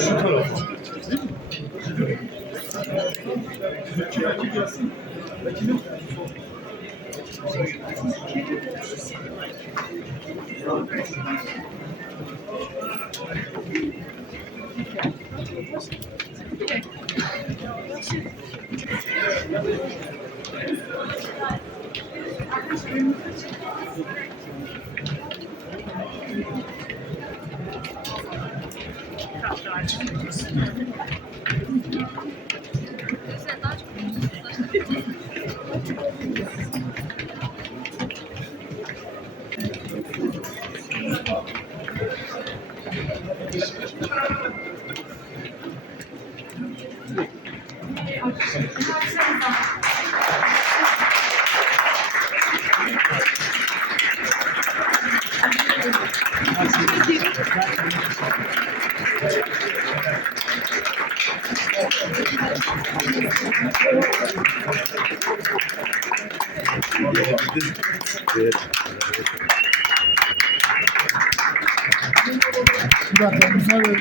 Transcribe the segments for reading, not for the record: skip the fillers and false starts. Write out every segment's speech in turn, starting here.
Şu taraf. Bir dakika, müsaade.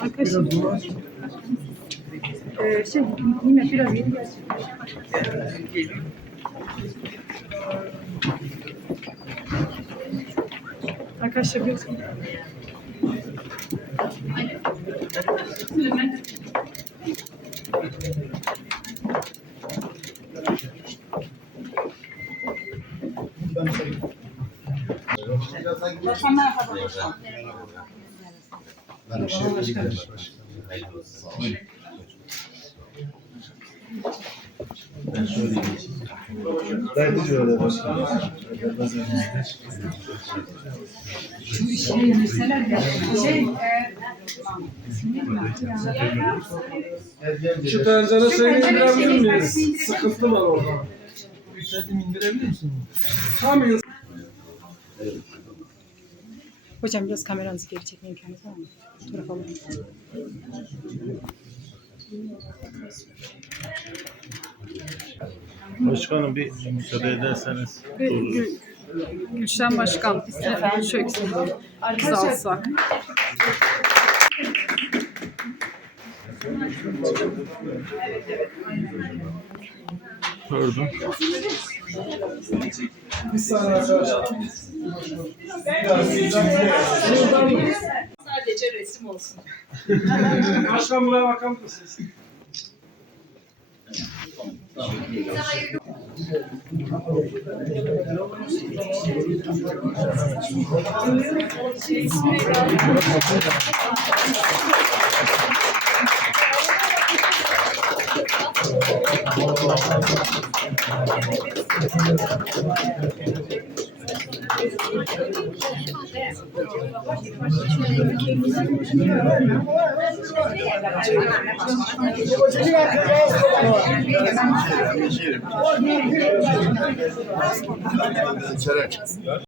Arkadaşım, yine biraz yeni gelsin. Arkadaşlar bir Bakanlarına. Ben bir şey söyleyeyim. Ben söyleyeyim. Ben de şöyle başkanım. Şu mesela Şu pencere şeyini indirebilir miyiz? Sıkıntı var orada. Yükseltim indirebilir misin? Tam yıl. Hocam biraz kameranızı geri çekme imkanınız var mı? Fotoğraf alalım. Başkanım bir müsaade ederseniz. Gülşen Başkan istedim. Şu ikisini biz alsak. Gördüm. Bir saniye arkadaşlar. Sadece resim olsun. Başkan buraya bakar mısınız? Serhat.